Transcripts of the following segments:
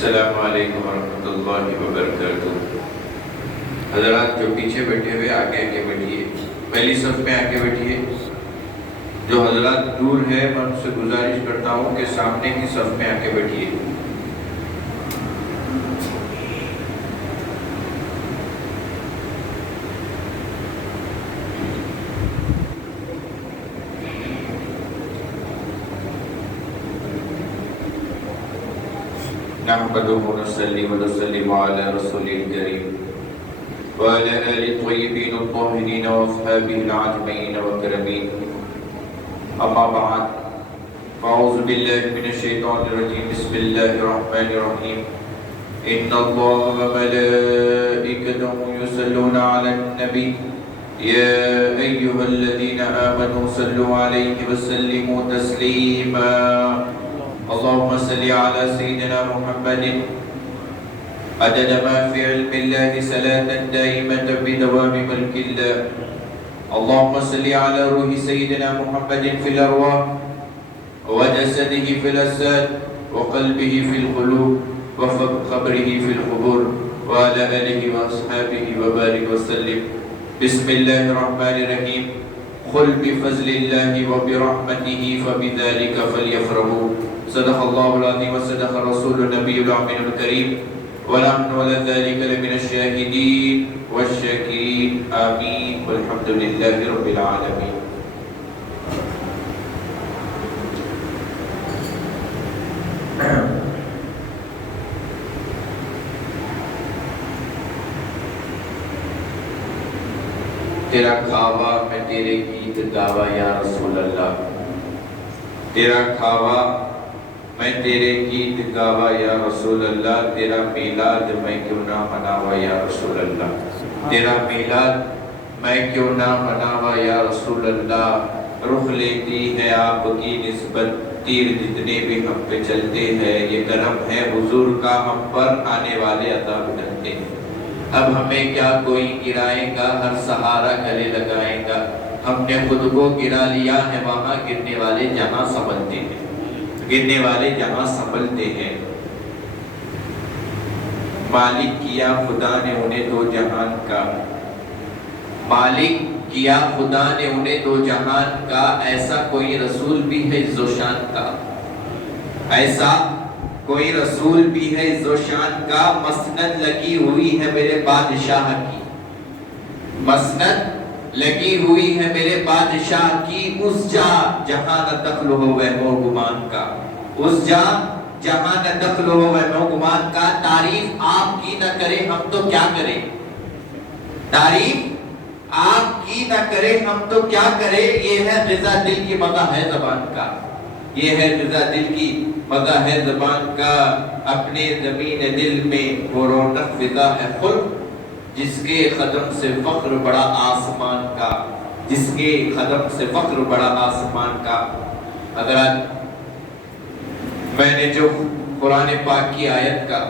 السلام علیکم ورحمۃ اللہ وبرکاتہ۔ حضرات جو پیچھے بیٹھے ہوئے آگے بیٹھیے، پہلی صف میں آگے بیٹھیے۔ جو حضرات دور ہے میں ان سے گزارش کرتا ہوں کہ سامنے کی صف میں آگے بیٹھیے۔ نحمده ونصلي ونسلم على رسوله الكريم وعلى آله الطيبين الطاهرين وأصحابه العاجمين والكرمين، أما بعد، فأعوذ بالله من الشيطان الرجيم، بسم الله الرحمن الرحيم، إن الله وملائكته يصلون على النبي يا أيها الذين آمنوا صلوا عليه وسلموا تسليما، اللهم صل على سيدنا محمد عدد ما في علم الله صلاة دائمة بدوام ملك الله، اللهم صل على روح سيدنا محمد في الأرواح وجسده في الأجساد وقلبه في القلوب وخبره في القبور وعلى آله وأصحابه وبارك وسلم۔ بسم الله الرحمن الرحيم، قل بفضل الله وبرحمته فبذلك فليفرحوا، صدق الله العظيم وصدق رسول النبي الأمين الكريم، ونحن على ذلك لمن الشاهدين والشاكرين، آمين، والحمد لله رب العالمين۔ تیرا کھاوا میں تیرے گیت گاوا یا رسول اللہ، تیرا کھاوا میں تیرے گیت گاوا یا رسول اللہ، تیرا میلاد میں کیوں نہ مناوا یا رسول اللہ، تیرا میلاد میں کیوں نہ مناوا یا رسول اللہ۔ رخ لیتی ہے آپ کی نسبت تیر جتنے بھی ہم پہ چلتے ہیں، یہ کرم ہے حضور کا ہم پر آنے والے عذاب ڈلتے ہیں۔ اب ہمیں کیا کوئی گرائے گا، ہر سہارا گلے لگائے گا، ہم نے خود کو گرا لیا ہے، وہاں گرنے والے جہاں سنبھلتے ہیں، گرنے والے جہاں سنبھلتے ہیں۔ مالک کیا خدا نے انہیں دو جہان کا، مالک کیا خدا نے انہیں دو جہان کا، ایسا کوئی رسول بھی ہے عز و شان کا، ایسا کوئی رسول بھی ہے عز و شان کا، مسند لگی ہوئی ہے میرے بادشاہ کی، مسند لگی ہوئی ہے میرے بادشاہ کی، اس جا جہاں نہ دخل ہو وہم و گمان کا، اس جا جہاں نہ دخل ہو وہم و گمان کا، تعریف آپ کی نہ کرے ہم تو کیا کریں، تعریف آپ کی نہ کرے ہم تو کیا کرے، یہ ہے رضا دل کی مزہ ہے زبان کا، یہ ہے رضا دل کی مزہ ہے زبان کا، اپنے زمین دل میں وہ رونق فضا ہے خلق، جس کے قدم سے فخر بڑا آسمان کا، جس کے قدم سے فخر بڑا آسمان کا۔ حضرات، میں نے جو قرآن پاک کی آیت کا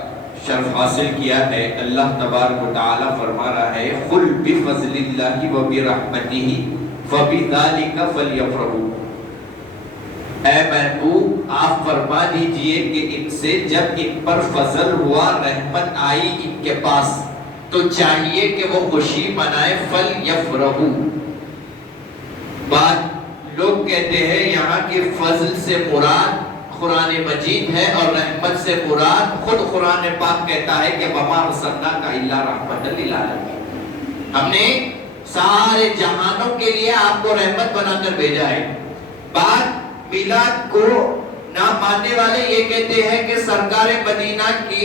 شرف حاصل کیا ہے، اللہ تبارک و تعالی فرما رہا ہے قُلْ بِفَضْلِ اللَّهِ وَبِرَحْمَتِهِ فَبِذَلِكَ فَلْيَفْرَحُوا، اے محبوب آپ فرما دیجئے کہ ان سے جب ان پر فضل ہوا، رحمت آئی ان کے پاس، تو چاہیے کہ وہ خوشی منائے، فَلْيَفْرَحُوا۔ بات لوگ کہتے ہیں یہاں کے فضل سے مراد قرآن مجید ہے، اور رحمت سے مراد خود قرآن پاک کہتا ہے کہ وَمَا أَرْسَلْنَاكَ إِلَّا رَحْمَةً لِلْعَالَمِينَ، ہم نے سارے جہانوں کے لیے آپ کو رحمت بنا کر بھیجا ہے۔ بات میلاد کو نہ ماننے والے یہ کہتے ہیں کہ سرکار مدینہ کی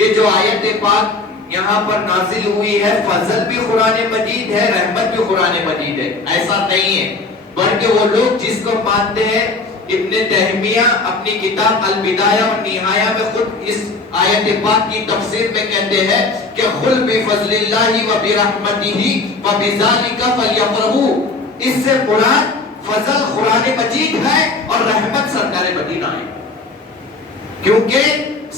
یہ جو آیت پاک یہاں پر نازل ہوئی ہے، فضل بھی قرآن مجید ہے، رحمت بھی قرآن مجید ہے، ایسا نہیں ہے، بلکہ وہ لوگ جس کو مانتے ہیں، ابن تیمیہ اپنی کتاب البدایہ و نہایہ میں خود اس آیت پاک کی تفسیر میں کہتے ہیں کہ قُلْ بِفَضْلِ اللَّهِ وَبِرَحْمَتِهِ وَبِذَلِكَ فَلْيَفْرَحُوا، اس سے مراد فضل قرآن مجید ہے اور رحمت سرکار مدینہ ہے، کیونکہ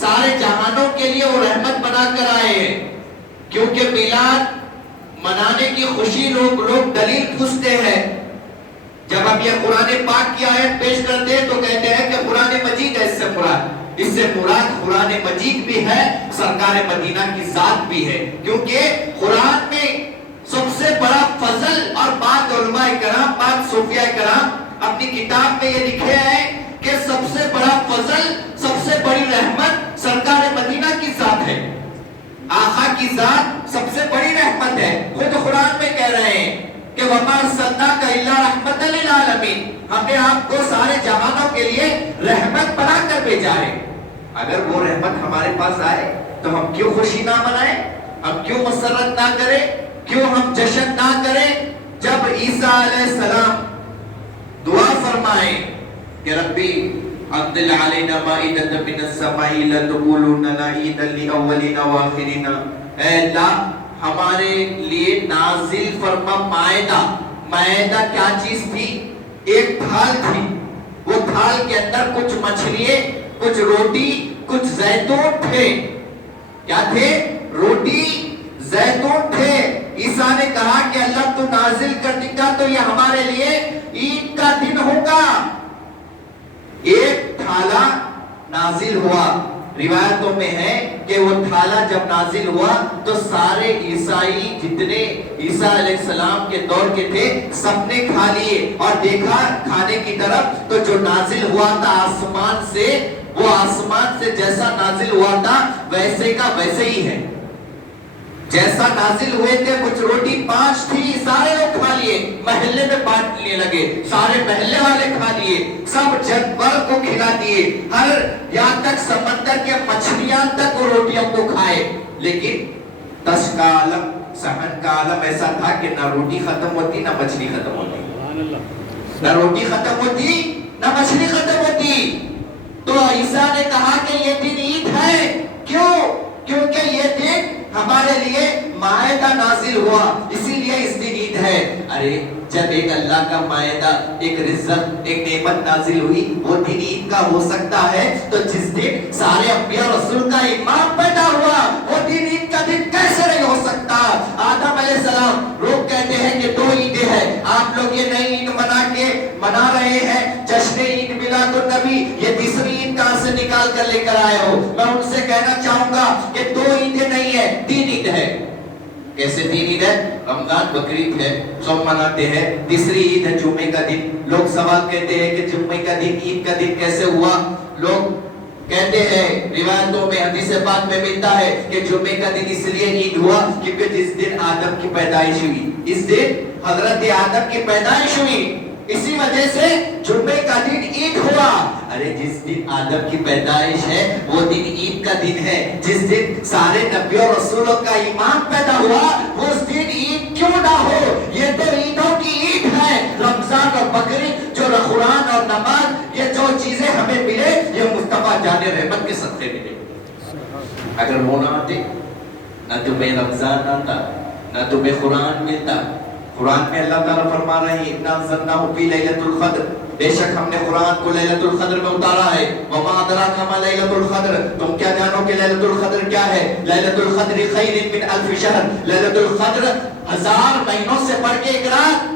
سارے جہانوں کے لیے وہ رحمت بنا کر آئے ہیں۔ کیونکہ میلاد منانے کی خوشی لوگ دلیل پوچھتے ہیں، جب ہم یہ قرآن پاک کی آیت پیش کرتے ہیں تو کہتے ہیں کہ قرآن مجید ہے اس سے مراد، اس سے مراد قرآن مجید بھی ہے، سرکار مدینہ کی ذات بھی ہے، کیونکہ قرآن میں سب سے بڑا فضل، اور بعض علماء کرام، بعض صوفیاء کرام اپنی کتاب میں یہ لکھے ہیں کہ سب سے بڑا فضل، سب سے بڑی رحمت سرکار مدینہ کی ذات ہے، آقا کی ذات سب سے بڑی رحمت ہے۔ خود قرآن میں کہہ رہے ہیں کہ وَمَا أَرْسَلْنَاكَ إِلَّا رَحْمَةً لِلْعَالَمِينَ، ہم نے آپ کو سارے جہانوں کے لیے رحمت بنا کر بھیجا ہے۔ اگر وہ رحمت ہمارے پاس آئے تو ہم کیوں خوشی نہ منائیں، ہم کیوں مسرت نہ کریں، کیوں ہم جشن نہ کریں؟ جب عیسیٰ علیہ السلام دعا فرمائیں کہ ربی انزل علینا مائدۃ من السماء لتقولن عیدا لاولنا وآخرنا، اے اللہ ہمارے لیے نازل فرما مائدہ۔ مائدہ کیا چیز تھی؟ ایک تھال تھی، وہ تھال کے اندر کچھ مچھلیاں، کچھ روٹی، کچھ زیتون تھے۔ کیا تھے؟ روٹی، زیتون تھے۔ عیسیٰ نے کہا کہ اللہ تو نازل کر دیتا تو یہ ہمارے لیے عید کا دن ہوگا۔ ایک تھالا نازل ہوا، روایتوں میں ہے کہ وہ تھالا جب نازل ہوا تو سارے عیسائی جتنے عیسیٰ علیہ السلام کے دور کے تھے سب نے کھا لیے، اور دیکھا کھانے کی طرف تو جو نازل ہوا تھا آسمان سے، وہ آسمان سے جیسا نازل ہوا تھا ویسے کا ویسے ہی ہے، جیسا نازل ہوئے تھے۔ کچھ روٹی 5 تھی، سارے لوگ کھا لیے، محلے میں بانٹنے لگے، سارے محلے والے کھا لیے، سب جانور کو کھلا دیے، ہر یہاں تک سمندر کے مچھلیاں تک وہ روٹیوں کو کھائے۔ لیکن تش کا عالم، صحن کا عالم ایسا تھا کہ نہ روٹی ختم ہوتی نہ مچھلی ختم ہوتی، نہ روٹی ختم ہوتی نہ مچھلی ختم ہوتی۔ تو عیسیٰ نے کہا کہ یہ دن عید ہے، کیوں؟ کیونکہ یہ دن ہمارے لیے مائدہ نازل ہوا، اسی لیے اس دن عید ہے۔ ارے جب ایک اللہ کا مائدہ، ایک رزق، ایک نعمت نازل ہوئی، وہ دن عید کا ہو سکتا ہے تو جس دن سارے انبیاء رسول کا امام پیدا ہوا وہ دن عید کا دن کیسے نہیں ہو سکتا؟ آدم علیہ السلام، لوگ کہتے ہیں کہ 2 عیدیں ہیں، آپ لوگ یہ نئی عید منا رہے ہیں، جشن عید میلاد النبی، یہ تیسری عید کہاں سے نکال کر لے کر آئے ہو؟ میں ان سے کہنا چاہوں گا کہ 2 عیدیں نہیں ہے، 3 عید ہے۔ کیسے 3 عید ہے؟ رمضان بقرعید ہے، سب مناتے ہیں، تیسری عید ہے جمعے کا دن۔ لوگ سوال کہتے ہیں کہ جمعے کا دن عید کا دن کیسے ہوا؟ لوگ کہتے ہیں، روایتوں میں حدیث پاک میں ملتا ہے کہ جمعے کا دن اس لیے عید ہوا کیونکہ جس دن آدم کی پیدائش ہوئی، اس دن حضرت آدم کی پیدائش ہوئی، اسی وجہ سے جمعے کا دن عید ہوا۔ ارے جس دن آدم کی پیدائش ہے وہ دن عید کا دن ہے، جس دن سارے نبیوں اور رسولوں کا امام پیدا ہوا اس دن عید کیوں نہ ہو؟ یہ تو عیدوں کی عید ہے۔ رمضان اور بقرعید، جو قرآن اور نماز، یہ جو چیزیں ہمیں ملے یہ مصطفیٰ جان رحمت کے صدقے ملے۔ اگر وہ نہ آتے، نہ تمہیں رمضان آتا، نہ تمہیں قرآن ملتا۔ قرآن میں اللہ تعالیٰ فرما رہے ہیں اِنَّا أَنزَلْنَاهُ فِي لَيْلَةِ الْقَدْرِ، بے شک ہم نے قرآن کو لیلۃ القدر میں اتارا ہے۔ وَمَا أَدْرَاكَ مَا لَيْلَةُ الْقَدْرِ، تم کیا جانو کہ لیلۃ القدر کیا ہے؟ لیلۃ القدر خیر من الف شہر، لیلۃ القدر 1000 مہینوں سے بڑھ کے ایک رات۔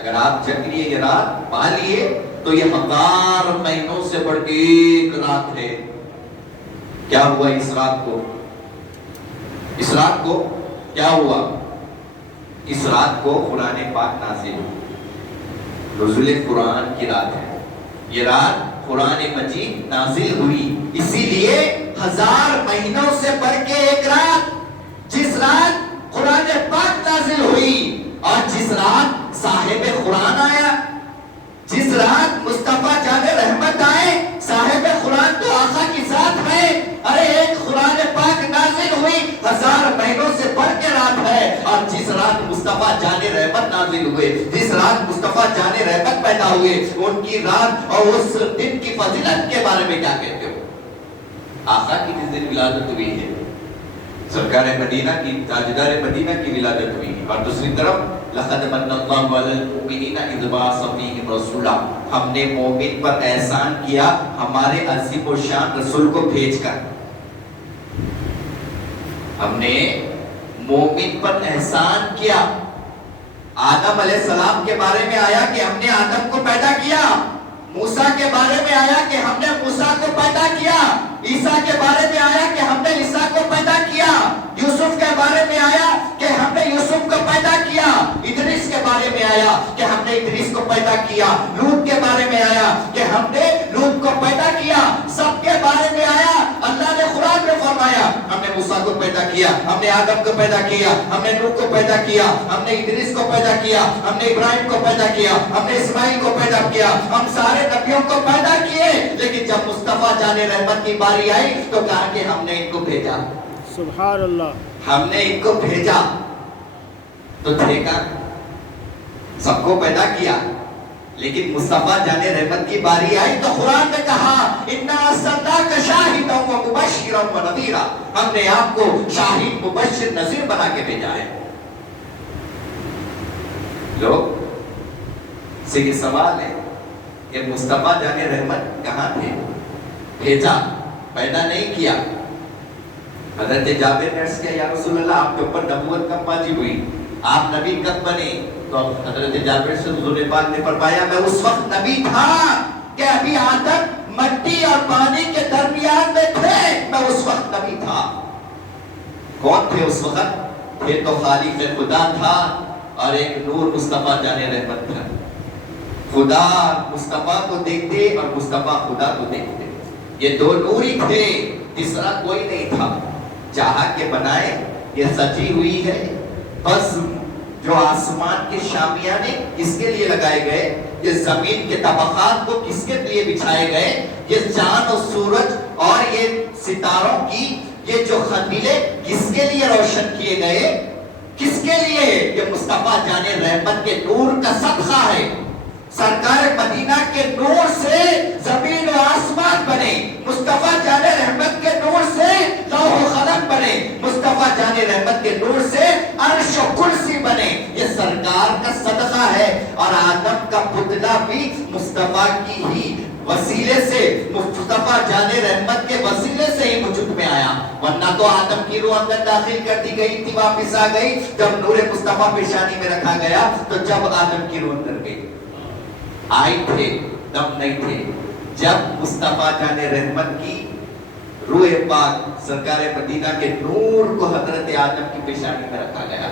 اگر آپ جگ لیے یہ رات پا لیے تو یہ 1000 مہینوں سے بڑھ کے ایک رات ہے۔ کیا ہوا اس رات کو؟ اس رات کو کیا ہوا؟ اس رات کو قرآن پاک نازل ہوئی، نزول قرآن کی رات ہے یہ رات، قرآن مجید نازل ہوئی، اسی لیے 1000 مہینوں سے بڑھ کے ایک رات، جس رات قرآن پاک نازل ہوئی اور جس رات صاحب قرآن آیا، جس رات مصطفیٰ جان رحمت آئے۔ صاحب قرآن تو آقا کی ذات ہے۔ ارے ایک قرآن پاک نازل ہوئی 1000 مہینوں سے بڑھ کے رات ہے، اور جس رات مصطفیٰ جان رحمت نازل ہوئے، جس رات مصطفیٰ جان رحمت پیدا ہوئے، ان کی رات اور اس دن کی فضیلت کے بارے میں کیا کہتے ہو؟ آقا کی جس دن ولادت ہوئی ہے، سرکار مدینہ کی، تاجدار مدینہ کی ولادت ہوئی، اور دوسری طرف لَقَدْ مَنَّ اللَّهُ عَلَى الْمُؤْمِنِينَ إِذْ بَعَثَ فِيهِمْ رَسُولًا، ہم نے مومن پر احسان کیا ہمارے عظیم و شان رسول کو بھیج کر۔ ہم نے مومن پر احسان کیا۔ آدم علیہ السلام کے بارے میں آیا کہ ہم نے آدم کو پیدا کیا، موسیٰ کے بارے میں آیا کہ ہم نے موسیٰ کو پیدا کیا، عیسیٰ کے بارے میں آیا کہ ہم نے عیسیٰ کو پیدا کیا، یوسف کے بارے میں آیا کہ ہم نے یوسف کو پیدا کیا، ادریس کے بارے میں آیا کہ ہم نے ادریس کو پیدا کیا، لوط کے بارے میں آیا کہ ہم نے لوط کو پیدا کیا، سب کے بارے میں آیا۔ اللہ نے قرآن میں فرمایا ہم نے موسیٰ کو پیدا کیا، ہم نے آدم کو پیدا کیا، ہم نے نوح کو پیدا کیا، ہم نے ادریس کو پیدا کیا، ہم نے ابراہیم کو پیدا کیا، ہم نے اسماعیل کو پیدا کیا، ہم سارے نبیوں کو پیدا کیے، لیکن جب مصطفیٰ جان رحمت کی باری آئی تو کہا کہ ہم نے ان کو بھیجا، سبحان اللہ، ہم نے ان کو بھیجا۔ تو دیکھا سب کو پیدا کیا، لیکن مصطفیٰ جان رحمت کی باری آئی تو قرآن نے کہا اِنَّا أَرْسَلْنَاكَ شَاهِدًا وَمُبَشِّرًا وَنَذِيرًا، ہم نے آپ کو شاہد مبشر نذیر بنا کے بھیجا ہے۔ لوگ سے یہ سوال ہے کہ مصطفیٰ جان رحمت کہاں تھے؟ بھیجا، پیدا نہیں کیا۔ حضرت جابر نے عرض کیا یا رسول اللہ آپ کے اوپر نبوت کب واجب ہوئی، آپ نبی کب بنے؟ تو حضرت جابر سے حضور پاک نے فرمایا میں اس وقت نبی تھا کہ ابھی آدم مٹی اور پانی کے درمیان میں تھے، میں اس وقت نبی تھا۔ کون تھے اس وقت؟ تھے تو خالق خدا تھا اور ایک نور مصطفیٰ جان رحمت تھا۔ خدا مصطفیٰ کو دیکھتے اور مصطفیٰ خدا کو دیکھتے، یہ دو نور ہی تھے، تیسرا کوئی نہیں تھا۔ چاہا کہ بنائے یہ سجی ہوئی ہے، بس جو آسمان کے شامیانے کس کے لیے لگائے گئے، یہ زمین کے طبقات کو کس کے لیے بچھائے گئے، یہ چاند اور سورج اور یہ ستاروں کی یہ جو خندیلے کس کے لیے روشن کیے گئے، کس کے لیے؟ یہ مصطفیٰ جان رحمت کے نور کا صدقہ ہے۔ سرکار مدینہ کے نور سے زمین و آسمان بنے، مصطفیٰ جان رحمت کے نور سے لوح و قلم بنے، مصطفیٰ جان رحمت کے نور سے عرش و کرسی بنے، یہ سرکار کا صدقہ ہے۔ اور آدم کا پتلا بھی مصطفیٰ کی ہی وسیلے سے، مصطفیٰ جان رحمت کے وسیلے سے ہی وجود میں آیا، ورنہ تو آدم کی روح اندر داخل کر دی گئی تھی، واپس آ گئی۔ جب نور مصطفیٰ پیشانی میں رکھا گیا تو جب آدم کی روح اندر گئی، آئی تھے دم نہیں تھے۔ جب مصطفیٰ جان رحمت کی روح پاک سرکار مدینہ کے نور کو حضرت آدم کی پیشانی میں رکھا گیا،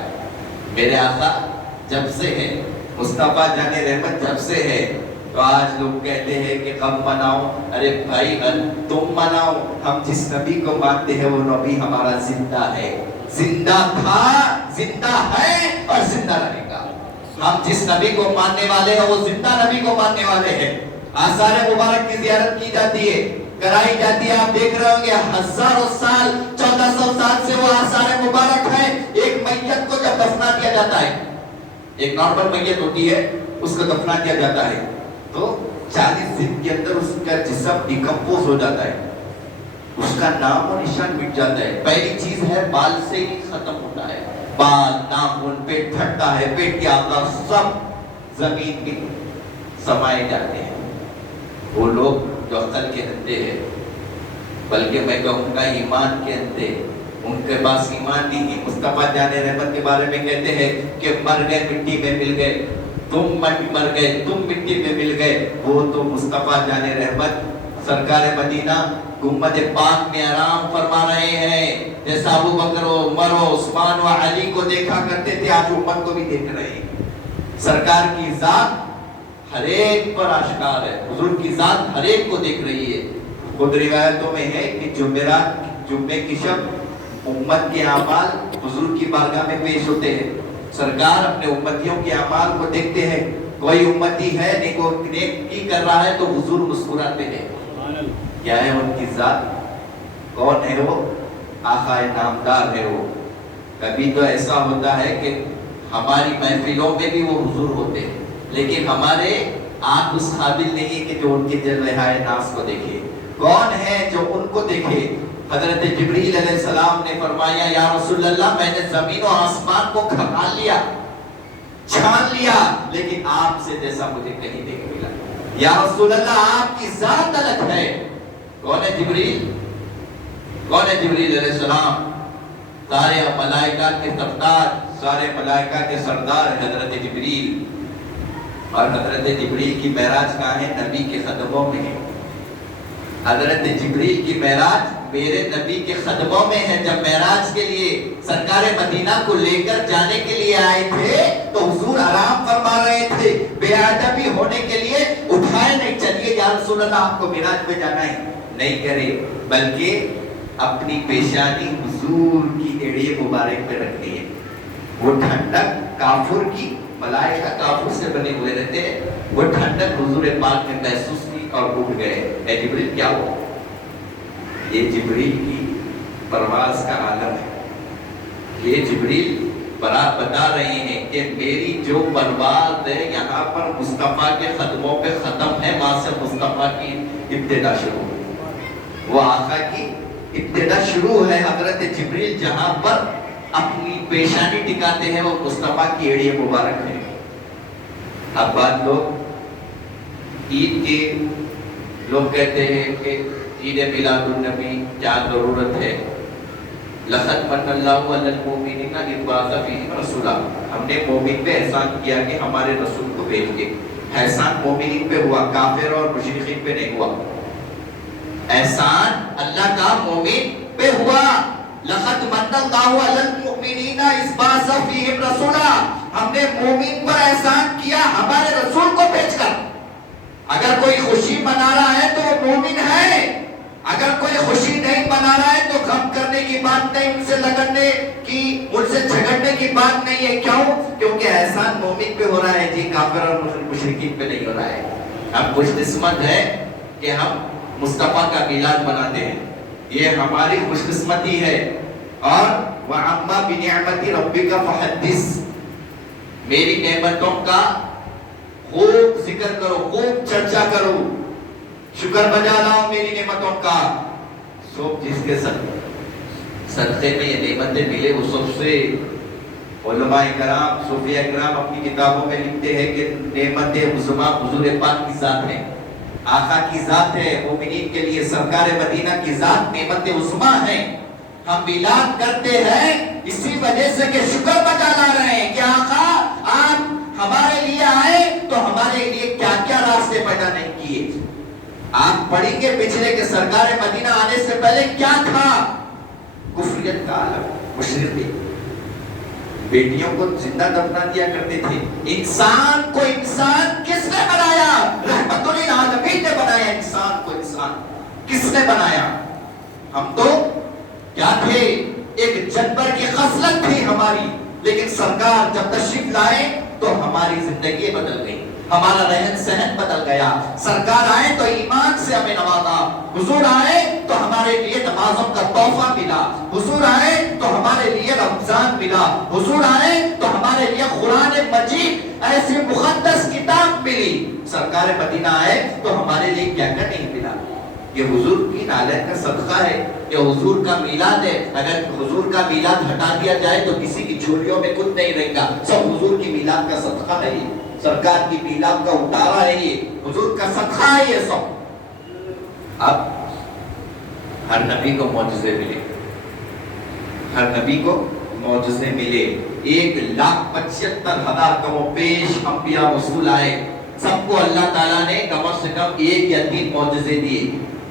میرے آقا جب سے ہے، مصطفیٰ جان رحمت جب سے ہے، تو آج لوگ کہتے ہیں کہ غم مناؤ، ارے بھائی تم مناؤ، ہم جس نبی کو مانتے ہیں وہ نبی ہمارا زندہ ہے، زندہ تھا، زندہ ہے اور زندہ رہے گا۔ ہم جس نبی کو ماننے والے ہیں وہ زندہ نبی کو ماننے والے ہیں۔ آثار مبارک کی زیارت کی جاتی ہے، کرائی جاتی ہے، آپ دیکھ رہے ہوں گے ہزاروں سال، 1400 سال سے وہ آثار مبارک ہے۔ ایک میت کو جب دفنا دیا جاتا ہے، ایک نارمل میت ہوتی ہے، اس کو دفنا دیا جاتا ہے تو 40 دن کے اندر اس کا جسم ڈیکمپوز ہو جاتا ہے، اس کا نام و نشان مٹ جاتا ہے۔ پہلی چیز ہے بال سے ہی ختم ہوتا ہے، بال، ناخن، پیٹ پھٹتا ہے، پیٹ کے آثار سب زمین میں سمائے جاتے ہیں۔ وہ لوگ جو عقل کے اندھے ہیں، بلکہ میں کہوں گا ایمان کے اندھے، ان کے پاس ایمان نہیں ہے۔ مصطفیٰ جان رحمت کے بارے میں کہتے ہیں کہ مر گئے مٹی میں مل گئے، تم مر گئے تم مٹی میں مل گئے۔ وہ تو مصطفیٰ جان رحمت سرکار مدینہ گنبد پاک میں آرام فرما رہے ہیں، جیسا ابو بکر و عمر و عثمان و علی کو دیکھا کرتے تھے، آج امت کو بھی دیکھ رہے ہیں۔ سرکار کی ذات ہر ایک پر آشکار ہے، حضور کی ذات ہر ایک کو دیکھ رہی ہے۔ خود روایتوں میں ہے کہ جمعے کی شب امت کے اعمال حضور کی بارگاہ میں پیش ہوتے ہیں، سرکار اپنے امتیوں کے اعمال کو دیکھتے ہیں، کوئی امتی ہے نیکی کر رہا ہے تو حضور مسکراتے ہیں۔ کیا ہے ان کی ذات؟ کون ہے وہ؟ آقا نامدار ہے وہ۔ کبھی تو ایسا ہوتا ہے کہ ہماری محفلوں میں بھی وہ حضور ہوتے ہیں، لیکن ہمارے آنکھ اس قابل نہیں کہ جو ان کے جلوہ ناز کو دیکھے۔ کون ہے جو ان کو دیکھے؟ حضرت جبریل علیہ السلام نے فرمایا یا رسول اللہ میں نے زمین و آسمان کو کھنگال لیا، چھان لیا، لیکن آپ سے جیسا مجھے کہیں نہیں ملا۔ یا رسول اللہ آپ کی ذات الگ ہے۔ کون ہے جبریل؟ کون ہے جبریل علیہ السلام؟ سارے ملائکہ کے سردار، سارے ملائکہ کے سردار حضرت جبریل۔ اور حضرت جبریل کی معراج کہاں ہے؟ نبی کے قدموں میں ہے. حضرت جبریل کی معراج میرے نبی کے قدموں میں ہے. جب معراج کے لیے سرکار مدینہ کو لے کر جانے کے لیے آئے تھے تو حضور آرام فرما رہے تھے. بے ادبی ہونے کے لیے اٹھائے نہیں، چلیے یا رسول اللہ آپ کو معراج پہ جانا ہے، نہیں کرے، بلکہ اپنی پیشانی حضور کی ایڑی مبارک پہ رکھنی ہے. وہ ٹھنڈک کافر کی، ملائکہ کافر سے بنے ہوئے رہتے ہیں، وہ ٹھنڈک حضور پاک نے محسوس کی اور اٹھ گئے. اے جبریل کیا ہوا؟ یہ جبریل کی پرواز کا عالم ہے. یہ جبریل بتا رہے ہیں کہ میری جو پرواز ہے یہاں پر مصطفیٰ کے قدموں پہ ختم ہے، وہاں سے مصطفیٰ کی ابتدا شروع ہے. وہ آقا کی ابتدا شروع ہے. حضرت جبریل جہاں پر اپنی پیشانی ٹکاتے ہیں وہ مصطفیٰ کی ایڑی مبارک ہے. اب بعد لوگ عید کے لوگ کہتے ہیں کہ عید میلاد النبی کیا ضرورت ہے؟ لقد من اللہ علی المؤمنین اذ بعث فیہم رسولا. ہم نے مومن پہ احسان کیا کہ ہمارے رسول کو بھیج کے. احسان مومنین پہ ہوا، کافر اور مشرکین پہ نہیں ہوا. احسان اللہ کا مومن پہ ہوا. لقد من اللہ علی المؤمنین اذ بعث فیہم رسولا. ہم نے مومن پر احسان کیا ہمارے رسول کو بھیج کر. اگر کوئی خوشی منا رہا ہے تو وہ مومن ہے. اگر کوئی خوشی نہیں منا رہا ہے تو غم کرنے کی بات نہیں، ان سے لگنے کی، ان سے جھگڑنے کی بات نہیں ہے. کیوں؟ کیونکہ احسان مومن پہ ہو رہا ہے جی، کافر اور مشرکین پہ نہیں ہو رہا ہے. ہم خوش قسمت ہے کہ ہم مصطفیٰ کا میلاد مناتے ہیں، یہ ہماری خوش قسمتی ہے. اور وَعَمَّا بِنِعْمَتِ رَبِّكَ فَحَدِّثْ. میری نعمتوں کا خوب ذکر کرو، خوب چرچا کرو، شکر بجا لاؤ میری نعمتوں کا. سب جس کے صدقے میں یہ نعمتیں ملے وہ سب سے علماء کرام، صوفیاء کرام اپنی کتابوں میں لکھتے ہیں کہ نعمت عظمیٰ حضور پاک کی ذات ہے، آقا کی ذات ہے. مومنین کے لیے سرکار مدینہ کی ذات نعمت عظمیٰ ہے. ہم میلاد کرتے ہیں اسی وجہ سے کہ شکر بجا لا رہے ہیں کہ آقا آپ ہمارے لیے آئے تو ہمارے لیے کیا کیا راستے پیدا نہیں کیے. آپ پڑھیں گے پچھلے کہ سرکار مدینہ آنے سے پہلے کیا تھا؟ کفریت کا عالم، مشرقی، بیٹیوں کو زندہ دفنا دیا کرتے تھے. انسان کو انسان کس نے بنایا؟ رحمت للعالمین نے بنایا. انسان کو انسان کس نے بنایا؟ ہم تو کیا تھے؟ ایک جانور کی خصلت تھی ہماری، لیکن سرکار جب تشریف لائے تو ہماری زندگی بدل گئی، ہمارا رہن سہن بدل گیا. سرکار آئے تو ایمان سے ہمیں نوازا. حضور آئے تو ہمارے لیے نمازوں کا تحفہ ملا. حضور آئے تو ہمارے لیے رمضان ملا. حضور آئے تو ہمارے لیے قرآن مجید ایسی مقدس کتاب ملی. سرکار مدینہ آئے تو ہمارے لیے کیا کیا نہیں ملا. یہ حضور کی نالت کا صدقہ ہے، یہ حضور کا میلاد ہے. اگر حضور کا میلاد ہٹا دیا جائے تو کسی کی جھولیوں میں کچھ نہیں رہے گا. سب حضور کی میلاد کا صدقہ ہے. یہ سرکار کی میلاد کا اتارا ہے، یہ حضور کا صدقہ ہے. یہ سب اب ہر نبی کو معجزے ملے، ہر نبی کو معجزے ملے. 1,75,000 کم و پیش انبیاء رسول آئے. سب کو اللہ تعالیٰ نے کم سے کم 1 یا 3 معجزے دیے.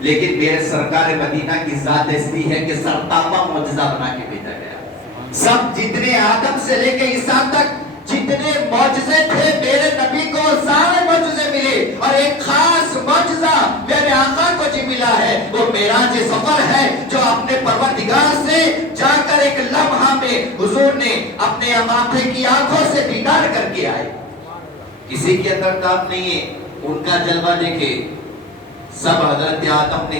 لیکن میرے سرکار مدینہ کی ذات ایسی ہے کہ سرتاپا معجزہ بنا کے بھیجا گیا. سب جتنے آدم سے لے کے عیسیٰ تک جتنے معجزے تھے میرے نبی کو سارے معجزے ملے. اور ایک خاص معجزہ میرے آقا کو جی ملا ہے، وہ معراج سفر ہے، جو اپنے پروردگار سے جا کر ایک لمحہ میں حضور نے اپنے ماتھے کی آنکھوں سے دیدار کر کے آئے. کسی کے اندر تاب نہیں ہے. ان کا جلوہ دیکھے سب حضرت آدم نے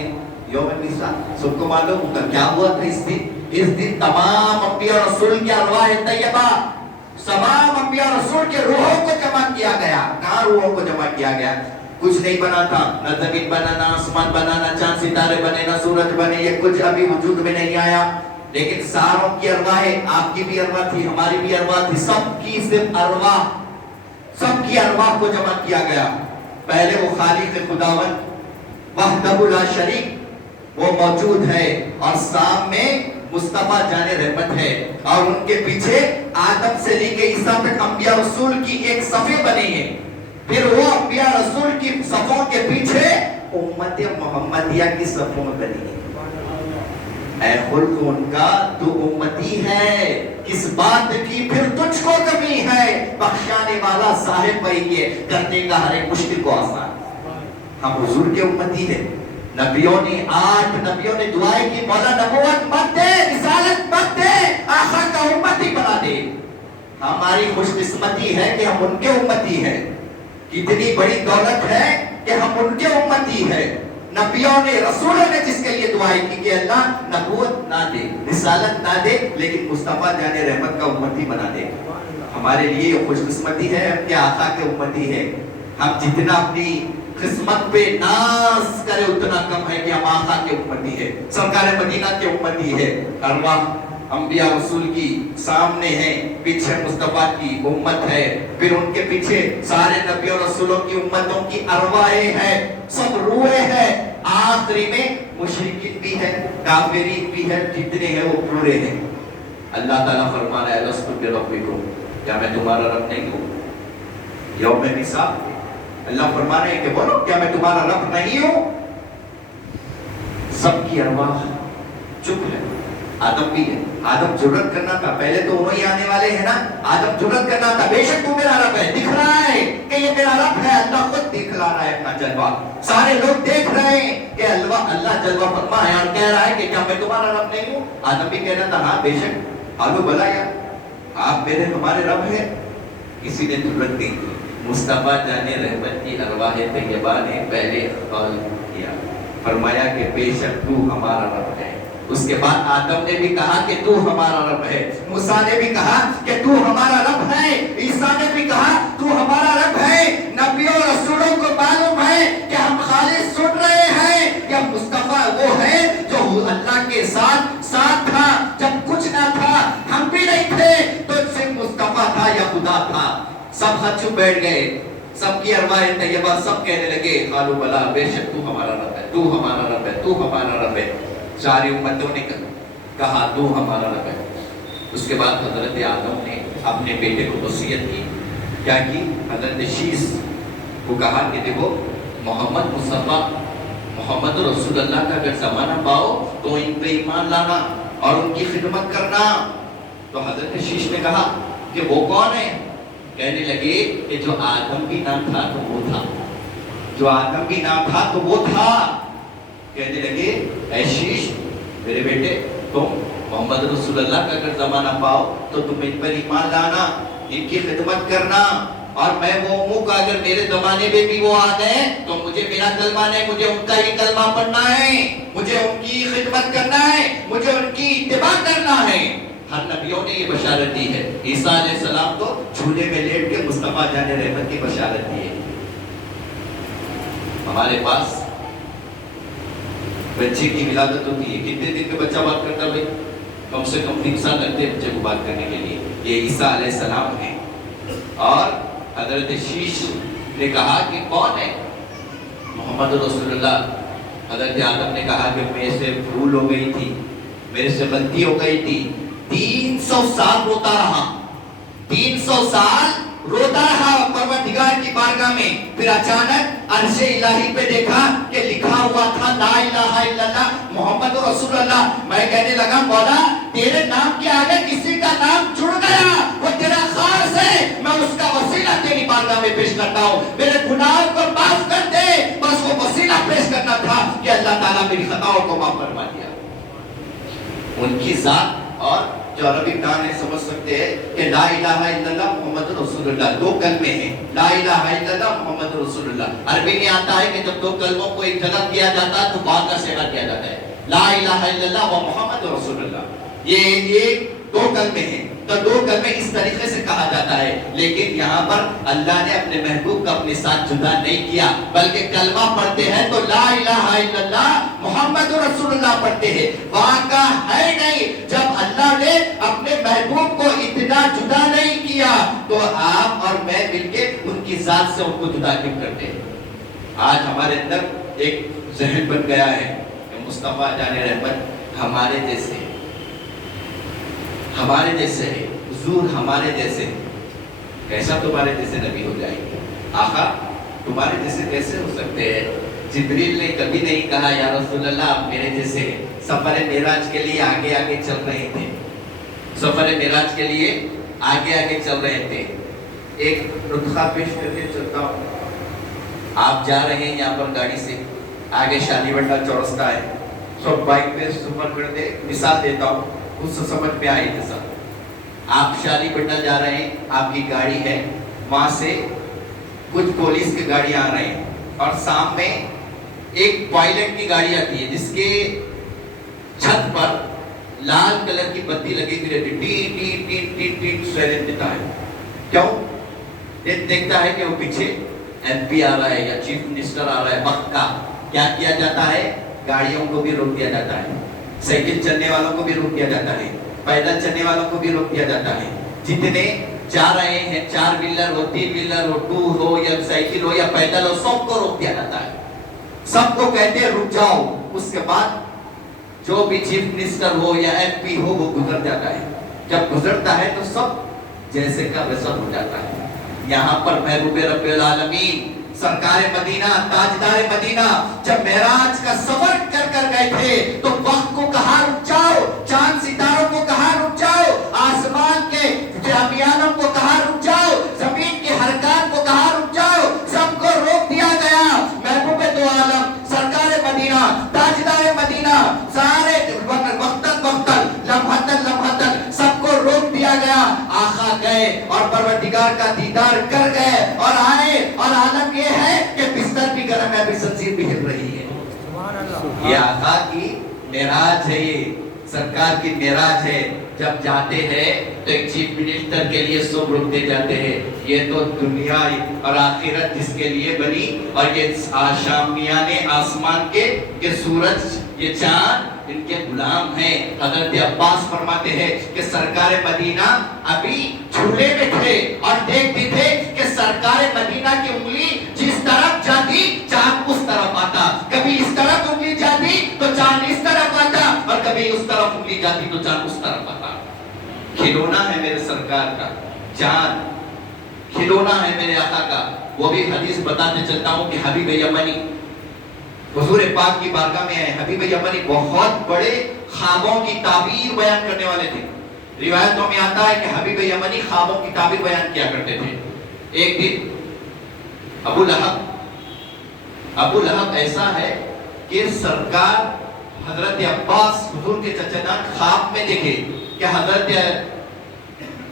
یوم النساء، سب کو معلوم ہوتا کیا ہوا تھا اس دن. اس دن تمام انبیاء رسول کی ارواح طیبہ، تمام انبیاء رسول کے روحوں کو جمع کیا گیا. کہاں روحوں کو جمع کیا گیا؟ کچھ نہیں بنا تھا، نہ زمین بنا، نہ آسمان بنا، نہ چاند ستارے بنے، نہ سورج بنے. یہ کچھ ابھی وجود میں نہیں آیا. لیکن ساروں کی ارواحیں، آپ کی بھی ارواح تھی، ہماری بھی ارواح تھی، سب کی صرف ارواح، سب کی ارواح کو جمع کیا گیا. پہلے وہ خالق خداوند وحدہ لا شریک وہ موجود ہے، اور سامنے مصطفیٰ جان رحمت ہے، اور ان کے پیچھے آدم سے لے کے عیسیٰ تک انبیاء رسول کی ایک صفے بنے ہیں. پھر وہ انبیاء رسول کی صفوں کے پیچھے امت محمدیہ کی صفوں میں بنی. اے خلق ان کا تو امتی ہے، کس بات کی پھر تجھ کو کمی ہے، بخشانے والا صاحب وہی ہے، کرنے کا ہر ایک مشکل کو آسان. ہم حضور کے امتی ہیں. نبیوں نے 8 نبیوں نے دعائیں کی، مولا نبوت مت دے، رسالت مت دے، آقا کا امتی بنا دے. ہماری خوش قسمتی ہے کہ ہم ان کے امتی ہیں. کتنی بڑی دولت ہے کہ ہم ان کے امتی ہیں. نبیوں نے رسولوں نے جس کے لیے دعائیں کی کہ اللہ نبوت نہ دے، رسالت نہ دے، لیکن مصطفیٰ جان رحمت کا امتی بنا دے. ہمارے لیے یہ خوش قسمتی ہے، ہم کے آقا کے امتی ہے. ہم جتنا اپنی قسمت پہ ناز کرے اتنا کم ہے کہ ہم آقا کے امتی ہے، سرکار مدینہ کے امتی ہے. ارواح انبیاء رسول کی سامنے ہیں، پیچھے مصطفیٰ کی امت ہے، پھر ان کے پیچھے سارے نبیوں رسولوں کی امتوں کی ارواحیں ہیں، سب روحیں ہیں. آخری میں مشرکین بھی ہے، کافرین بھی ہے، جتنے ہیں وہ پورے ہیں. اللہ تعالیٰ فرما رہا ہے لست بربکم، کیا میں تمہارا رب نہیں ہوں؟ یوم حساب اللہ فرما رہے ہیں کہ بولو کیا میں تمہارا رب نہیں ہوں؟ سب کی ارواح چپ ہے. آدم بھی ہے. آدم جرت کرنا تھا، پہلے تو وہی آنے والے ہیں نا. آدم جرت کرنا تھا، بے شک تو میرا رب ہے، دکھ رہا ہے کہ یہ میرا رب ہے. اللہ خود دکھلا رہا ہے اپنا جلوہ، سارے لوگ دیکھ رہے ہیں کہ اللہ جلوہ فرما ہے اور کہہ رہا ہے کہ کیا میں تمہارا رب نہیں ہوں؟ آدم بھی کہنا تھا ہاں بے شک، آلو بلا یار آپ میرے ہمارے رب ہیں. کسی نے جرت نہیں کی. مصطفیٰ جان رحمت کی ارواح طیبہ نے پہلے قول کیا، فرمایا کہ بے شک تو ہمارا رب ہے. اس کے بعد آدم نے بھی کہا کہ تو ہمارا رب ہے. موسیٰ نے بھی کہا کہ تو ہمارا رب ہے. عیسیٰ نے بھی کہا تو ہمارا رب ہے. نبیوں رسولوں کو معلوم ہے کہ ہم خالص سن رہے ہیں کہ مصطفیٰ وہ ہے جو اللہ کے ساتھ تھا جب کچھ نہ تھا، ہم بھی نہیں تھے تو صرف مصطفیٰ تھا یا خدا تھا. سب ہاتھ چھپ بیٹھ گئے، سب کی ارواح طیبہ سب کہنے لگے قالوا بلا، بے شک تو ہمارا رب ہے، تو ہمارا رب ہے، تو ہمارا رب ہے. ساری امتوں نے کہا تو ہمارا رب ہے. اس کے بعد حضرت آدم نے اپنے بیٹے کو وصیت کی. کیا کی؟ حضرت شیش کو کہا کہ دیکھو محمد مصطفیٰ محمد رسول اللہ کا اگر زمانہ پاؤ تو ان پہ ایمان لانا اور ان کی خدمت کرنا. تو حضرت شیش نے کہا کہ وہ کون ہے؟ کہنے لگے کہ جو آدم بھی نہ تھا تو وہ تھا، جو آدم بھی نہ تھا تو وہ تھا. کہنے لگے اے شیش میرے بیٹے، تم محمد رسول اللہ کا اگر زمانہ پاؤ تو تم ان پر ایمان لانا، ان کی خدمت کرنا. اور میں وہ ہوں کہ اگر میرے زمانے میں بھی وہ آ گئے تو مجھے میرا کلمہ نہیں، مجھے ان کا ہی کلمہ پڑھنا ہے، مجھے ان کی خدمت کرنا ہے، مجھے ان کی اتباع کرنا ہے. ہر نبیوں نے یہ بشارت دی ہے. عیسیٰ علیہ السلام تو جھولے میں لیٹ کے مصطفیٰ جان رحمت کی بشارت دی ہے. ہمارے پاس بچے کی ولادت ہوتی ہے، کتنے دن کا بچہ بات کرتا ہے بھائی؟ کم سے کم 3 سال لگتے ہیں بچے کو بات کرنے کے لیے. یہ عیسیٰ علیہ السلام ہیں. اور حضرت شیش نے کہا کہ کون ہے؟ محمد رسول اللہ. حضرت آدم نے کہا کہ میرے سے بھول ہو گئی تھی، میرے سے غلطی ہو گئی تھی. 300 سال روتا رہا، 300 سال روتا رہا پروردگار کی بارگاہ میں. پھر اچانک عرش الہی پہ دیکھا کہ لکھا ہوا تھا لا الہ الا اللہ محمد رسول اللہ. میں کہنے لگا مولا تیرے نام کے آگے کسی کا نام جڑ گیا، وہ تیرا خاص ہے، میں اس کا وسیلہ تیری بارگاہ میں پیش کرتا ہوں. میرے گناہوں کو معاف کر دے. بس وہ وسیلہ پیش کرنا تھا کہ اللہ تعالیٰ میری خطاؤں کو معاف فرما دیا. ان کی ذات اور جو عربی دان ہے سمجھ سکتے ہیں کہ لا الہ الا اللہ محمد رسول اللہ 2 کلمے ہیں. لا الہ الا اللہ محمد رسول اللہ. عربی میں آتا ہے کہ جب 2 کلموں کو ایک جگہ کیا جاتا ہے تو بعد کا صیغہ کیا جاتا ہے. لا الہ الا اللہ و محمد رسول اللہ. یہ 2 کلمے ہیں تو 2 کلمے اس طریقے سے کہا جاتا ہے. لیکن یہاں پر اللہ نے اپنے محبوب کا اپنے ساتھ جدا نہیں کیا، بلکہ کلمہ پڑھتے ہیں تو لا الہ الا اللہ محمد رسول اللہ پڑھتے ہیں. واقع ہے نہیں جب اللہ نے اپنے محبوب کو اتنا جدا نہیں کیا تو آپ اور میں مل کے ان کی ذات سے ان کو جدا کیوں کرتے ہیں؟ آج ہمارے اندر ایک ذہن بن گیا ہے کہ مصطفیٰ جان رحمت ہمارے جیسے ہے، حضور ہمارے جیسے، کیسا تمہارے جیسے نبی ہو جائے گا؟ آقا تمہارے جیسے کیسے ہو سکتے ہیں؟ جبریل نے کبھی نہیں کہا یا رسول اللہ آپ میرے جیسے سفر معراج کے لیے آگے آگے چل رہے تھے، سفر معراج کے لیے آگے آگے چل رہے تھے۔ ایک نسخہ پیش کر کے چلتا ہوں، آپ جا رہے ہیں یہاں پر گاڑی سے، آگے شادی بٹا چورستہ ہے، سب بائک پہ سفر کرتے، مثال دیتا ہوں اس سے سمجھ میں آئی تھے سب۔ آپ شادی بٹا جا رہے ہیں، آپ کی گاڑی ہے، وہاں سے کچھ پولیس کی گاڑی آ رہے ہیں اور سامنے ایک پائلٹ کی گاڑی آتی ہے جس کے چھت پر لال کلر کی بتی لگی ہوئی رہتی، T T T T T siren دیتا ہے۔ کیوں؟ یہ دیکھتا ہے کہ وہ پیچھے ایم پی آ رہا ہے یا چیف منسٹر آ رہا ہے، وقت کا کیا کیا جاتا ہے؟ گاڑیوں کو بھی روک دیا جاتا ہے، سائیکل چلنے والوں کو بھی روک دیا جاتا ہے، پیدل چلنے والوں کو بھی روک دیا جاتا ہے۔ جتنے جا رہے ہیں، 4 ویلر ہو، 3 ویلر ہو، 2 ہو یا سائیکل ہو یا پیدل ہو، سب کو روک دیا جاتا ہے، سب کو کہتے ہیں رک جاؤ۔ اس کے بعد جو بھی چیف منسٹر ہو یا ایم پی ہو وہ گزر جاتا ہے، جب گزرتا ہے تو سب جیسے کا ویسا ہو جاتا ہے۔ یہاں پر محبوب رب العالمین سرکار مدینہ، تاجدار مدینہ جب معراج کا سفر کر کر گئے تھے تو وقت کو کہا رک جاؤ، چاند ستاروں کو کہا رک جاؤ، آسمان کے جامیانوں کو کہا رک جاؤ، زمین کے حرکات کو کہا رک جاؤ، سب کو روک دیا گیا۔ محبوب دو عالم سرکار مدینہ، تاجدار مدینہ سارے وقتاً لمحتاً سب کو روک دیا گیا۔ آقا گئے اور پروردگار کا دیدار کر گئے اور آئے، اور عالم یہ ہے کہ بستر بھی گرم ہے، زنجیر بھی ہل رہی ہے۔ یہ آقا کی معراج ہے، یہ سرکار کی معراج ہے۔ جب جاتے ہیں تو ایک چیف منسٹر کے لیے سب رکتے جاتے ہیں، یہ تو دنیا اور آخرت جس کے لیے بنی، اور یہ شامیان آسمان کے یہ سورج یہ چاند ان کے غلام ہیں۔ حضرت عباس فرماتے ہیں کہ سرکار مدینہ ابھی جھولے میں تھے اور دیکھتے تھے کہ سرکار مدینہ کی انگلی جس طرف جاتی چاند اس طرف آتا، کبھی اس طرف انگلی جاتی تو چاند اس طرف آتا، اور کبھی اس طرف انگلی جاتی تو چاند اس طرف آتا۔ کھلونا ہے میرے سرکار کا چاند، کھلونا ہے میرے آقا کا۔ وہ بھی حدیث بتاتے چلتا ہوں کہ حبیب یمنی حضور پاک کی بارگاہ میں آئے۔ حبیب یمنی بہت بڑے خوابوں کی تعبیر بیان کرنے والے تھے۔ روایتوں میں آتا ہے کہ حبیب یمنی خوابوں کی تعبیر بیان کیا کرتے تھے۔ ایک دن ابو لہب ایسا ہے کہ سرکار حضرت عباس حضور کے چچا جان خواب میں دیکھے کہ حضرت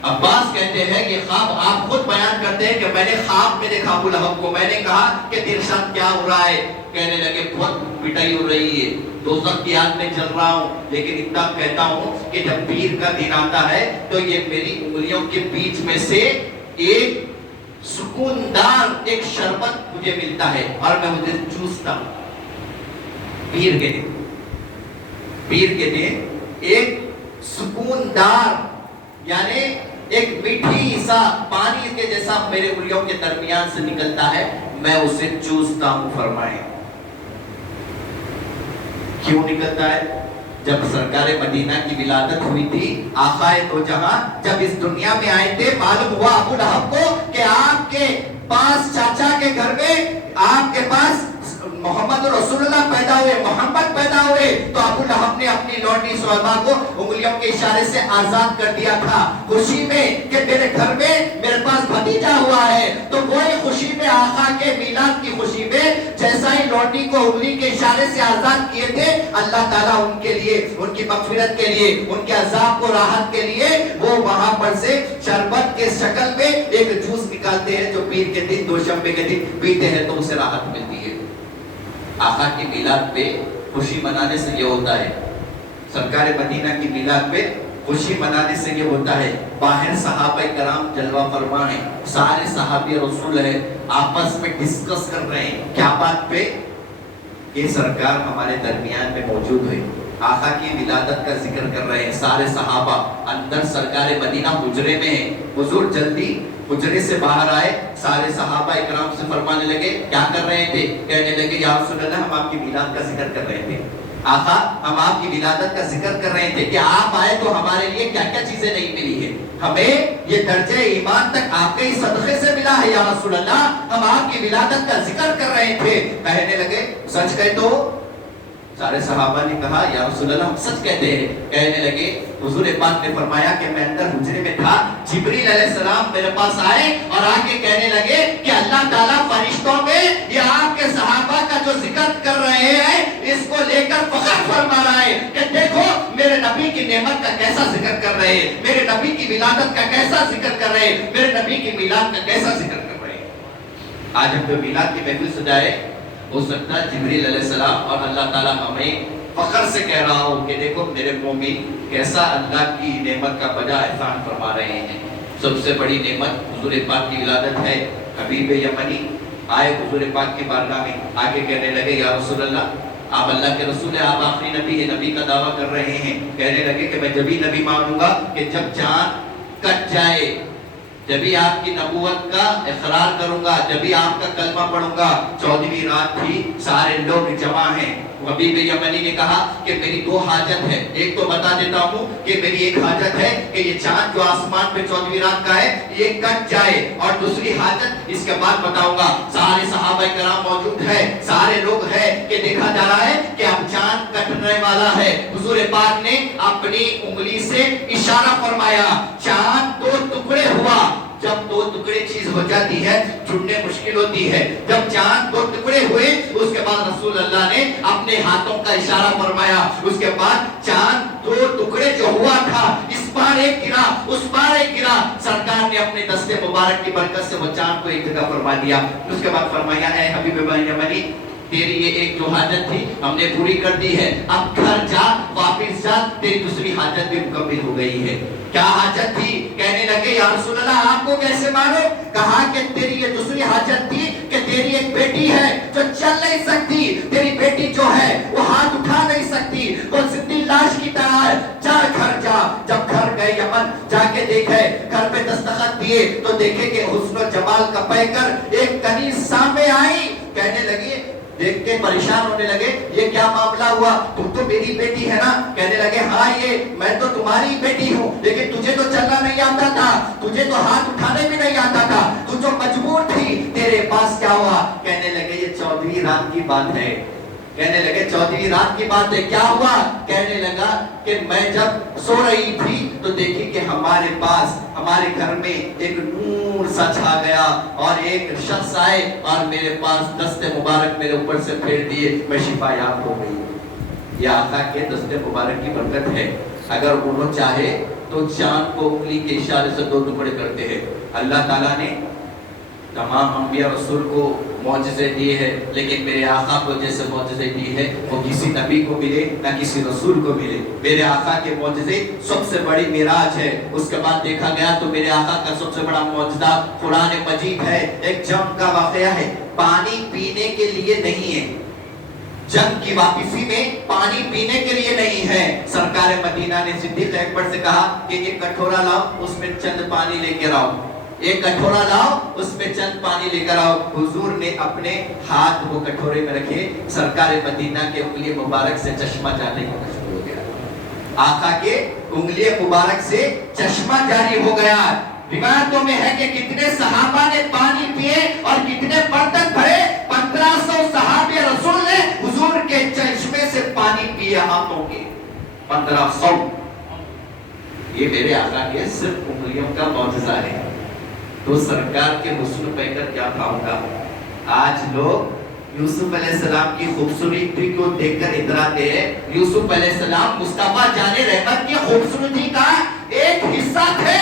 عباس کہتے ہیں کہ خواب آپ خود بیان کرتے ہیں کہ میں نے خواب میں دیکھا ابو لہب کو۔ میں نے کہا کہ تیرے ساتھ کیا ہو رہا ہے؟ کہنے لگے بہت پٹائی ہو رہی ہے، دوزخ کی آگ میں جل رہا ہوں، لیکن اتنا کہتا ہوں کہ جب پیر کا دن آتا ہے تو یہ میری انگلیوں کے بیچ میں سے ایک سکوندار ایک شربت مجھے ملتا ہے اور میں اسے چوستا ہوں۔ پیر کے دن ایک سکوندار یعنی ایک میٹھی سا پانی کے جیسا میرے انگلیوں کے درمیان سے نکلتا ہے، میں اسے چوستا ہوں۔ فرمائیں کیوں نکلتا ہے؟ جب سرکار مدینہ کی ولادت ہوئی تھی، آقا دو جہاں جب اس دنیا میں آئے تھے، معلوم ہوا ابو لہب کو کہ آپ کے پاس چاچا کے گھر میں آپ کے پاس محمد رسول اللہ پیدا ہوئے، محمد پیدا ہوئے، تو ابو لہب نے اپنی لونڈی صحابہ کو انگلیوں کے اشارے سے آزاد کر دیا تھا، خوشی میں کہ میرے گھر میں میرے پاس بھتیجا ہوا ہے۔ تو وہی خوشی میں آقا کے میلاد کی خوشی میں جیسا ہی لونڈی کو انگلی کے اشارے سے آزاد کیے تھے، اللہ تعالیٰ ان کے لیے، ان کی مغفرت کے لیے، ان کے عذاب کو راحت کے لیے وہ وہاں پر سے شربت کے شکل میں ایک جوس نکالتے ہیں جو پیر کے دن دوشنبے کے دن پیتے ہیں تو اسے راحت ملتی ہے۔ آقا کی میلاد پہ خوشی منانے سے یہ ہوتا ہے، سرکار مدینہ کی میلاد پہ خوشی منانے سے یہ ہوتا ہے۔ باہر صحابہ کرام جلوہ فرما ہیں، سارے صحابی رسول ہیں، آپس میں ڈسکس کر رہے ہیں کیا بات پہ؟ کہ سرکار ہمارے درمیان میں موجود ہوئے، آقا کی ولادت کا ذکر کر رہے ہیں۔ سارے صحابہ اندر سرکار مدینہ حجرے میں ہیں، حضور جلدی حجرے سے باہر آئے، سارے صحابہ اکرام سے فرمانے لگے کیا کر رہے تھے؟ کہنے لگے یا رسول اللہ ہم آپ کی میلاد کا ذکر کر رہے تھے۔ آقا ہم آپ کی ولادت کا ذکر کر رہے تھے کہ آپ آئے تو ہمارے لیے کیا کیا چیزیں نہیں ملی ہے، ہمیں یہ درجہ ایمان تک آپ کے ہی صدقے سے ملا ہے یا رسول اللہ، ہم آپ کی ولادت کا ذکر کر رہے تھے۔ کہنے لگے سچ کہے تو؟ سارے صحابہ نے کہا یا رسول اللہ ہم سچ کہتے ہیں۔ کہنے لگے حضور پاک نے فرمایا کہ میں اندر حجرے میں تھا، جبریل علیہ السلام میرے پاس آئے اور آ کے کہنے لگے کہ اللہ تعالیٰ فرشتوں میں یہ آپ کے صحابہ کا جو ذکر کر رہے ہیں اس کو لے کر فخر فرما رہا ہے کہ دیکھو میرے نبی کی نعمت کا کیسا ذکر کر رہے ہیں، میرے نبی کی ولادت کا کیسا ذکر کر رہے ہیں، میرے نبی کی میلاد کا کیسا ذکر کر رہے ہیں۔ آج ہم جو میلاد کی محفل سجائے ہو سکتا ہے جبریل علیہ السلام اور اللہ تعالیٰ ہمیں فخر سے کہہ رہا ہو کہ دیکھو میرے مومن کیسا اللہ کی نعمت کا بجا احسان فرما رہے ہیں۔ سب سے بڑی نعمت حضور پاک کی ولادت ہے۔ حبیب یمنی آئے حضور پاک کی بارگاہ میں، آگے کہنے لگے یا رسول اللہ آپ اللہ کے رسول ہیں، آپ آخری نبی ہیں، نبی کا دعویٰ کر رہے ہیں۔ کہنے لگے کہ میں جبھی نبی مانوں گا کہ جب جان کٹ جائے، جبھی آپ کی نبوت کا اقرار کروں گا، جبھی آپ کا کلمہ پڑھوں گا۔ 14ویں رات تھی، سارے لوگ جمع ہیں۔ حبیب یمنی نے کہا کہ میری دو حاجت ہے، ایک تو بتا دیتا ہوں کہ میری ایک حاجت ہے کہ یہ چاند جو آسمان پہ 14ویں رات کا ہے یہ کٹ جائے، اور دوسری حاجت اس کے بعد بتاؤں گا۔ سارے صحابہ کرام موجود ہیں، سارے لوگ ہیں کہ دیکھا جا رہا ہے کہ اب چاند کٹنے والا ہے۔ حضور پاک نے اپنی انگلی سے اشارہ فرمایا، چاند دو ٹکڑے ہوا۔ جب دو ٹکڑے چیز ہو جاتی ہے چھوٹنے مشکل ہوتی ہے۔ جب چاند دو ٹکڑے ہوئے اس کے بعد رسول اللہ نے اپنے ہاتھوں کا اشارہ فرمایا، اس کے بعد چاند دو ٹکڑے جو ہوا تھا اس بار ایک گرا اس بار ایک گرا، سرکار نے اپنے دست مبارک کی برکت سے وہ چاند کو ایک جگہ فرما دیا۔ اس کے بعد فرمایا ہے حبیب یمنی تیری یہ ایک جو حاجت تھی ہم نے پوری کر دی ہے، اب گھر جا واپس جا، تیری دوسری حاجت بھی مکمل ہو گئی ہے۔ کیا حاجت تھی؟ کہنے لگے یا رسول اللہ آپ کو کیسے معلوم؟ کہا کہ تیری یہ دوسری حاجت تھی کہ تیری ایک بیٹی ہے جو چل نہیں سکتی، تیری بیٹی جو ہے وہ ہاتھ اٹھا نہیں سکتی، وہ زندہ لاش کی طرح ہے، جا گھر جا۔ جب گھر گئے یمن جا کے دیکھے، گھر پہ دستخط دیے تو دیکھے کہ حسن و جمال کا پیکر ایک کنیز سامنے آئی۔ کہنے لگی دیکھ کے پریشان ہونے لگے یہ کیا معاملہ ہوا، تم تو میری بیٹی ہے نا؟ کہنے لگے ہاں یہ میں تو تمہاری بیٹی ہوں، لیکن تجھے تو چلنا نہیں آتا تھا، تجھے تو ہاتھ اٹھانے بھی نہیں آتا تھا، تو جو مجبور تھی تیرے پاس کیا ہوا؟ کہنے لگے یہ 14ویں رات کی بات ہے۔ کہنے لگے 14ویں رات کی بات ہے، کیا ہوا؟ کہنے لگا کہ میں جب سو رہی تھی تو دیکھی کہ ہمارے پاس ہمارے گھر میں ایک نور سا چھا گیا اور ایک شخص آئے اور میرے پاس دست مبارک میرے اوپر سے پھیر دیے، میں شفا یاب ہو گئی۔ یہ آقا کے دست مبارک کی برکت ہے۔ اگر انہوں چاہے تو چاند کو انگلی کے اشارے سے دو ٹکڑے کرتے ہیں۔ اللہ تعالیٰ نے تمام انبیاء رسول کو معجزے دیے ہیں، لیکن میرے آقا کو جیسے معجزے دیے ہیں وہ کسی نبی کو ملے نہ کسی رسول کو ملے۔ میرے آقا کے معجزے سب سے بڑی معراج ہے۔ اس کے بعد دیکھا گیا تو میرے آقا کا سب سے بڑا معجزہ قرآن مجید ہے۔ ایک جنگ کا واقعہ ہے، پانی پینے کے لیے نہیں ہے، جنگ کی واپسی میں پانی پینے کے لیے نہیں ہے۔ سرکار مدینہ نے صدیق اکبر سے کہا کہ یہ کٹورا لاؤ، اس میں چند پانی لے کر آؤ، ایک کٹورا لاؤ اس میں چند پانی لے کر آؤ۔ حضور نے اپنے ہاتھ وہ کٹورے میں رکھے، سرکار مدینہ کے انگلی مبارک سے چشمہ جاری ہونا شروع ہو گیا۔ آقا کے انگلی مبارک سے چشمہ جاری ہو گیا۔ روایتوں میں ہے کہ کتنے صحابہ نے پانی پیے اور کتنے برتن بھرے، 1500 صحابہ رسول نے حضور کے چشمے سے پانی پیے ہاتھوں کے، 1500۔ یہ میرے آقا کے صرف انگلیوں کا معجزہ ہے۔ تو سرکار کے حسن پہ کر کیا کھاؤں گا؟ آج لوگ یوسف علیہ السلام کی خوبصورتی کو دیکھ کر اتراتے ہیں۔ یوسف علیہ السلام مصطفیٰ جان رحمت کی خوبصورتی کا ایک حصہ تھے،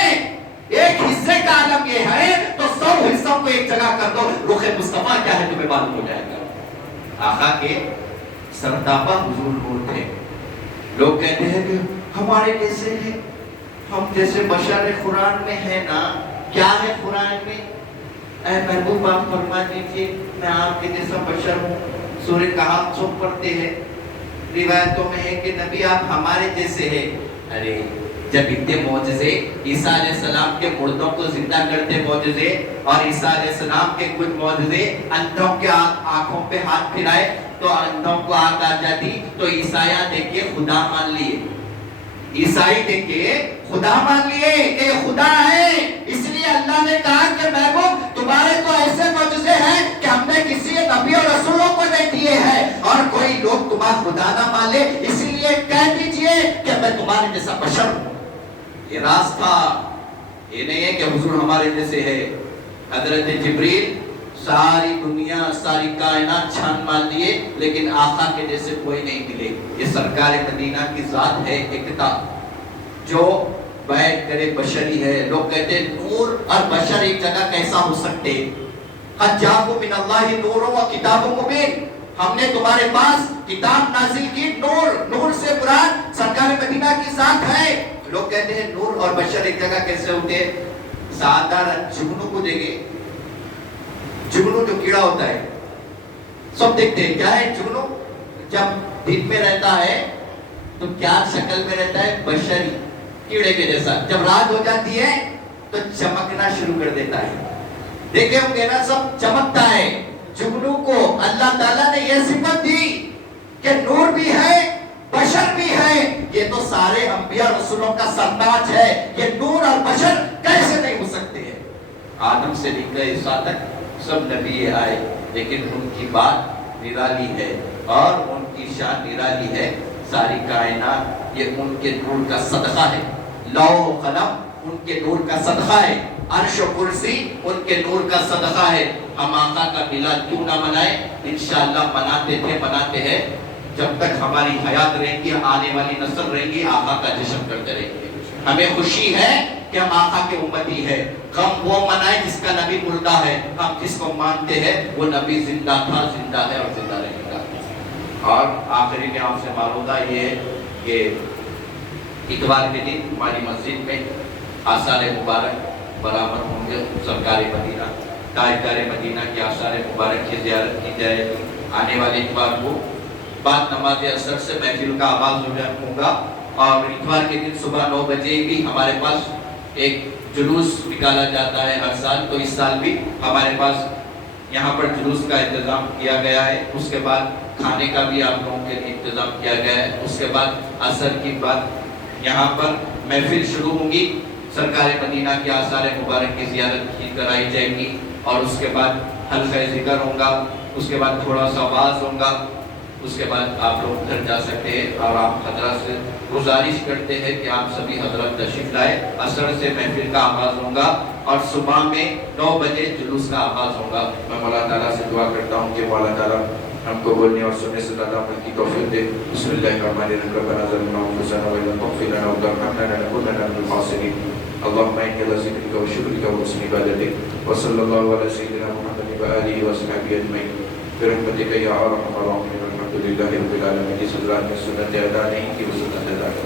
ایک حصے کا عالم یہ ہے تو 100 حصوں کو ایک جگہ کر دو، رخ مصطفیٰ کیا ہے تمہیں معلوم ہو جائے گا۔ آقا کے سرتاپا حضور نور تھے۔ لوگ کہتے ہیں کہ ہمارے جیسے ہیں، ہم جیسے بشر قرآن میں ہے نا؟ کیا ہے قرآن میں؟ اے محبوب آپ فرما دیجئے میں آپ کے جیسا بشر ہوں۔ سورہ کہف سب پڑھتے ہیں، روایتوں میں ہے کہ نبی آپ ہمارے جیسے ہیں۔ ارے جب اتنے معجزے عیسیٰ علیہ السلام کے مردوں کو زندہ کرتے معجزے اور عیسیٰ علیہ السلام کے کچھ معجزے اندھوں کے آنکھوں پہ ہاتھ پھرائے تو اندھوں کو آنکھ آ جاتی تو عیسائیاں دیکھ کے خدا مان لیے عیسائی دیکھ کے خدا مان لیے کہ خدا ہے اس لیے اللہ نے کہا کہ محبوب تمہارے تو ایسے معجزے ہیں کہ ہم نے کسی نبی اور رسولوں کو نہیں دیے ہیں اور کوئی لوگ تمہارا خدا نہ مان لے اس لیے کہہ دیجئے کہ میں تمہارے جیسا بشر ہوں یہ راز تھا یہ نہیں ہے کہ حضور ہمارے جیسے ہے حضرت جبریل ساری دنیا ساری کائنات چھان مار دیے لیکن آقا کے جیسے کوئی نہیں ملے یہ سرکار مدینہ کی ذات ہے اکتا جو بیٹھ کرے بشری ہے لوگ کہتے نور اور بشر ایک جگہ کیسا ہو سکتے قد جاءکم من اللہ نور و کتاب مبین ہم نے تمہارے پاس کتاب نازل کی نور سے مراد سرکار مدینہ کی ذات ہے لوگ کہتے ہیں نور اور بشر ایک جگہ کیسے ہوتے ہیں سادہ جگنو کو دیکھیں جگنو جو کیڑا ہوتا ہے سب دیکھتے ہیں کیا ہے جگنو جب دن میں رہتا ہے تو کیا شکل میں رہتا ہے بشری کیڑے کے جیسا جب رات ہو جاتی ہے تو چمکنا شروع کر دیتا ہے دیکھیں ہوں گے نا سب چمکتا ہے جگنو کو اللہ تعالیٰ نے یہ صفت دی کہ نور بھی ہے بشر بھی ہے یہ تو سارے انبیاء رسولوں کا سرتاج ہے یہ نور اور بشر کیسے نہیں ہو سکتے ہیں آدم سے لے کر عیسیٰ تک سب نبی آئے لیکن ان کی بات نرالی ہے اور ان کی شان نرالی ہے ساری کائنات یہ ان کے نور کا صدقہ ہے لوح و قلم ان کے نور کا صدقہ ہے عرش و کرسی ان کے نور کا صدقہ ہے ہم آقا کا میلاد کیوں نہ منائیں انشاءاللہ مناتے ہیں جب تک ہماری حیات رہیں گی آنے والی نسل رہیں گی آقا کا جشن کرتے رہیں گے ہمیں خوشی ہے کہ ہم آقا کے امتی ہے غم وہ منائے جس کا نبی مردہ ہے ہم جس کو مانتے ہیں وہ نبی زندہ تھا زندہ ہے اور زندہ رہے گا اور آخری میں آپ سے معلومہ یہ ہے کہ اتوار کے دن ہماری مسجد میں آثار مبارک برآمد ہوں گے سرکار مدینہ تاجدار مدینہ کی آثار مبارک کی زیارت کی جائے گی آنے والے اتوار کو بعد نماز عصر سے محفل کا آغاز ہوگا اور اتوار کے دن صبح 9 بجے بھی ہمارے پاس ایک جلوس نکالا جاتا ہے ہر سال تو اس سال بھی ہمارے پاس یہاں پر جلوس کا انتظام کیا گیا ہے اس کے بعد کھانے کا بھی آپ لوگوں کے لیے انتظام کیا گیا ہے اس کے بعد عصر کی بعد یہاں پر محفل شروع ہوگی سرکار مدینہ کی آثار مبارک کی زیارت کی کرائی جائے گی اور اس کے بعد حلقہ ذکر ہوگا اس کے بعد تھوڑا سا واعظ ہوگا اس کے بعد آپ لوگ گھر جا سکتے ہیں اور آپ حضرات سے گزارش کرتے ہیں کہ آپ سبھی حضرات تشریف لائے عصر سے محفل کا آغاز ہوگا اور صبح میں 9 بجے جلوس کا آغاز ہوگا میں مولا تعالیٰ سے دعا کرتا ہوں کہ مولا تعالیٰ ہم کو بولنے اور سننے سے زیادہ عمل کی توفیق دے بسم اللہ الرحمن الرحیم ربنا ظلمنا انفسنا وان لم تغفر لنا وترحمنا لنكونن من الخاسرين اللهم اني على ذكرك وشكرك وحسن عبادتك وصلى الله على سيدنا محمد واله وصحبه اجمعين برحمتك يا ارحم الراحمين الحمد لله رب العالمين. اس حضرات میں سنت ادا نہیں کی وہ سنت ادا